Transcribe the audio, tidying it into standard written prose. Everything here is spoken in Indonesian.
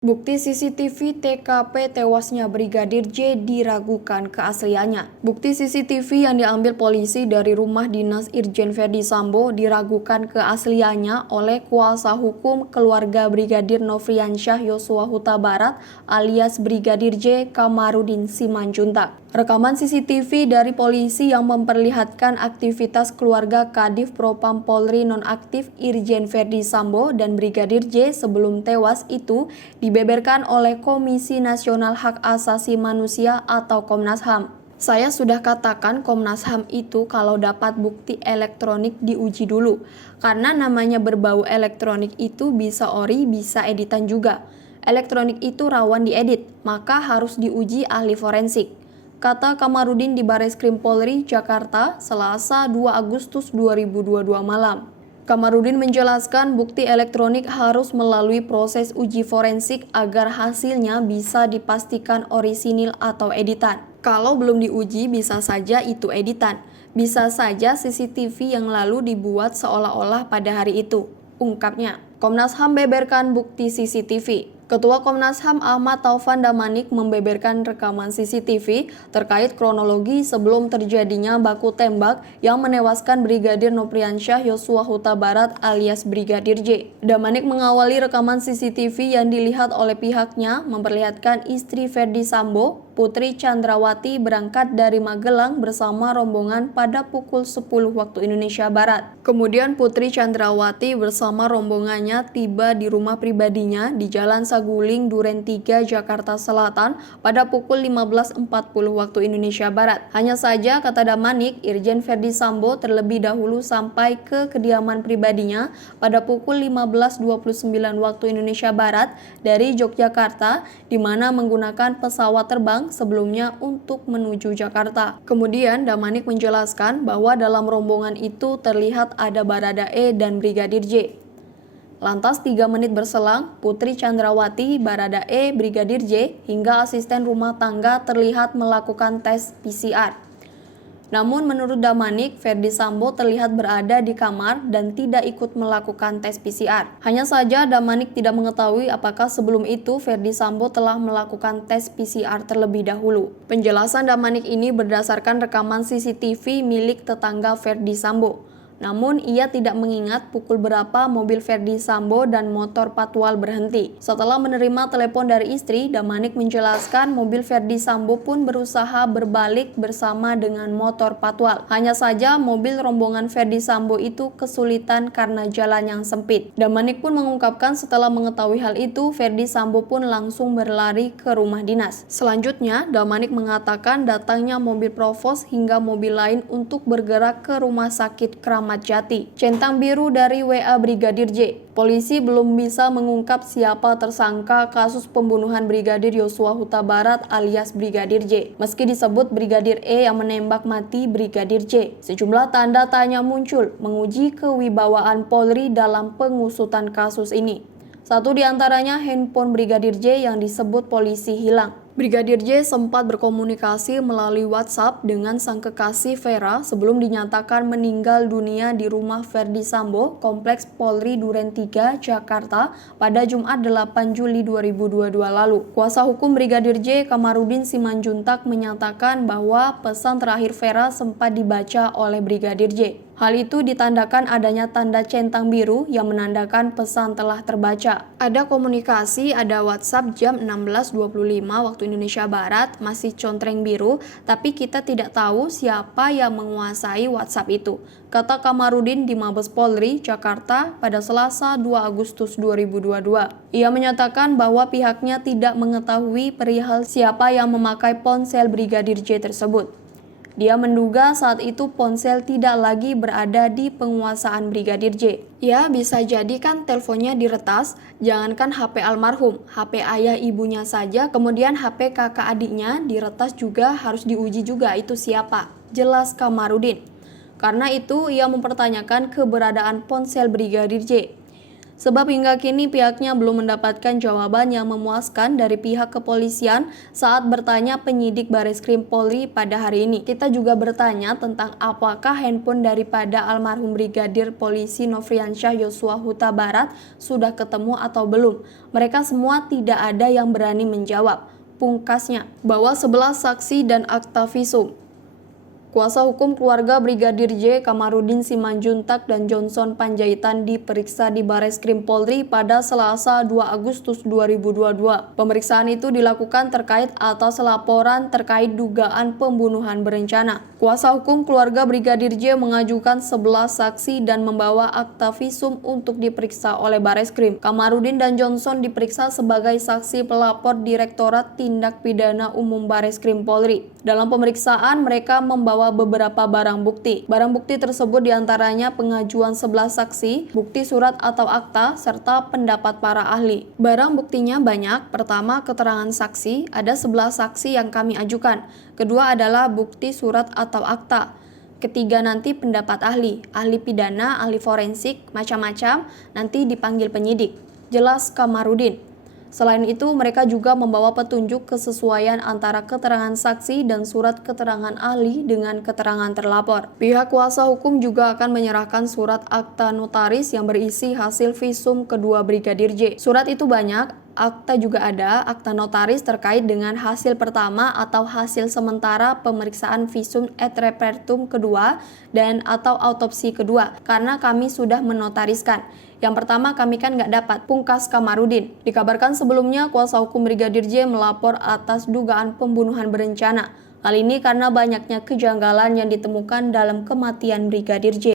Bukti CCTV TKP tewasnya Brigadir J diragukan keasliannya. Bukti CCTV yang diambil polisi dari rumah dinas Irjen Ferdy Sambo diragukan keasliannya oleh kuasa hukum keluarga Brigadir Nofriansyah Yosua Huta Barat alias Brigadir J Kamarudin Simanjuntak. Rekaman CCTV dari polisi yang memperlihatkan aktivitas keluarga Kadif Propam Polri nonaktif Irjen Ferdy Sambo dan Brigadir J sebelum tewas itu dibeberkan oleh Komisi Nasional Hak Asasi Manusia atau Komnas HAM. Saya sudah katakan Komnas HAM itu kalau dapat bukti elektronik diuji dulu, karena namanya berbau elektronik itu bisa ori, bisa editan juga. Elektronik itu rawan diedit, maka harus diuji ahli forensik, kata Kamarudin di Bareskrim Polri, Jakarta, Selasa 2 Agustus 2022 malam. Kamarudin menjelaskan bukti elektronik harus melalui proses uji forensik agar hasilnya bisa dipastikan orisinil atau editan. Kalau belum diuji bisa saja itu editan, bisa saja CCTV yang lalu dibuat seolah-olah pada hari itu, ungkapnya. Komnas HAM beberkan bukti CCTV. Ketua Komnas HAM Ahmad Taufan Damanik membeberkan rekaman CCTV terkait kronologi sebelum terjadinya baku tembak yang menewaskan Brigadir Nofriansyah Yosua Huta Barat alias Brigadir J. Damanik mengawali rekaman CCTV yang dilihat oleh pihaknya memperlihatkan istri Ferdy Sambo, Putri Chandrawati berangkat dari Magelang bersama rombongan pada pukul 10 waktu Indonesia Barat. Kemudian Putri Chandrawati bersama rombongannya tiba di rumah pribadinya di Jalan Saguling, Duren 3, Jakarta Selatan pada pukul 15.40 waktu Indonesia Barat. Hanya saja, kata Damanik, Irjen Ferdy Sambo terlebih dahulu sampai ke kediaman pribadinya pada pukul 15.29 waktu Indonesia Barat dari Yogyakarta, di mana menggunakan pesawat terbang sebelumnya untuk menuju Jakarta. Kemudian Damanik menjelaskan bahwa dalam rombongan itu terlihat ada Baradae dan Brigadir J. Lantas 3 menit berselang, Putri Chandrawati, Baradae, Brigadir J, hingga asisten rumah tangga terlihat melakukan tes PCR. Namun menurut Damanik, Ferdy Sambo terlihat berada di kamar dan tidak ikut melakukan tes PCR. Hanya saja Damanik tidak mengetahui apakah sebelum itu Ferdy Sambo telah melakukan tes PCR terlebih dahulu. Penjelasan Damanik ini berdasarkan rekaman CCTV milik tetangga Ferdy Sambo. Namun ia tidak mengingat pukul berapa mobil Ferdy Sambo dan motor patwal berhenti. Setelah menerima telepon dari istri, Damanik menjelaskan mobil Ferdy Sambo pun berusaha berbalik bersama dengan motor patwal. Hanya saja mobil rombongan Ferdy Sambo itu kesulitan karena jalan yang sempit. Damanik pun mengungkapkan setelah mengetahui hal itu, Ferdy Sambo pun langsung berlari ke rumah dinas. Selanjutnya, Damanik mengatakan datangnya mobil Provos hingga mobil lain untuk bergerak ke rumah sakit Kramat Jati. Centang biru dari WA Brigadir J. Polisi belum bisa mengungkap siapa tersangka kasus pembunuhan Brigadir Yosua Huta Barat alias Brigadir J. Meski disebut Brigadir E yang menembak mati Brigadir J, sejumlah tanda tanya muncul menguji kewibawaan Polri dalam pengusutan kasus ini. Satu di antaranya handphone Brigadir J yang disebut polisi hilang. Brigadir J sempat berkomunikasi melalui WhatsApp dengan sang kekasih Vera sebelum dinyatakan meninggal dunia di rumah Ferdy Sambo, Kompleks Polri Duren 3, Jakarta pada Jumat 8 Juli 2022 lalu. Kuasa hukum Brigadir J, Kamarudin Simanjuntak, menyatakan bahwa pesan terakhir Vera sempat dibaca oleh Brigadir J. Hal itu ditandakan adanya tanda centang biru yang menandakan pesan telah terbaca. Ada komunikasi, ada WhatsApp jam 16.25 waktu Indonesia Barat, masih contreng biru, tapi kita tidak tahu siapa yang menguasai WhatsApp itu, kata Kamarudin di Mabes Polri, Jakarta pada Selasa 2 Agustus 2022. Ia menyatakan bahwa pihaknya tidak mengetahui perihal siapa yang memakai ponsel Brigadir J tersebut. Dia menduga saat itu ponsel tidak lagi berada di penguasaan Brigadir J. Ya, bisa jadi kan teleponnya diretas, jangankan HP almarhum, HP ayah ibunya saja, kemudian HP kakak adiknya diretas juga, harus diuji juga itu siapa, jelas Kamarudin. Karena itu ia mempertanyakan keberadaan ponsel Brigadir J. Sebab hingga kini pihaknya belum mendapatkan jawaban yang memuaskan dari pihak kepolisian saat bertanya penyidik Bareskrim Polri pada hari ini. Kita juga bertanya tentang apakah handphone daripada almarhum Brigadir Polisi Nofriansyah Yosua Huta Barat sudah ketemu atau belum. Mereka semua tidak ada yang berani menjawab. Pungkasnya, bahwa 11 saksi dan akta visum. Kuasa hukum keluarga Brigadir J, Kamarudin Simanjuntak dan Johnson Panjaitan diperiksa di Bareskrim Polri pada Selasa 2 Agustus 2022. Pemeriksaan itu dilakukan terkait atas laporan terkait dugaan pembunuhan berencana. Kuasa hukum keluarga Brigadir J mengajukan 11 saksi dan membawa akta visum untuk diperiksa oleh Bareskrim. Kamarudin dan Johnson diperiksa sebagai saksi pelapor Direktorat Tindak Pidana Umum Bareskrim Polri. Dalam pemeriksaan, mereka membawa beberapa barang bukti. Barang bukti tersebut diantaranya pengajuan 11 saksi, bukti surat atau akta, serta pendapat para ahli. Barang buktinya banyak. Pertama, keterangan saksi, ada 11 saksi yang kami ajukan. Kedua adalah bukti surat atau akta. Ketiga nanti pendapat ahli pidana, ahli forensik, macam-macam, nanti dipanggil penyidik. Jelas Kamarudin. Selain itu, mereka juga membawa petunjuk kesesuaian antara keterangan saksi dan surat keterangan ahli dengan keterangan terlapor. Pihak kuasa hukum juga akan menyerahkan surat akta notaris yang berisi hasil visum kedua Brigadir J. Surat itu banyak, akta juga ada, akta notaris terkait dengan hasil pertama atau hasil sementara pemeriksaan visum et repertum kedua dan atau autopsi kedua, karena kami sudah menotariskan. Yang pertama kami kan nggak dapat, pungkas Kamarudin. Dikabarkan sebelumnya kuasa hukum Brigadir J melapor atas dugaan pembunuhan berencana. Hal ini karena banyaknya kejanggalan yang ditemukan dalam kematian Brigadir J.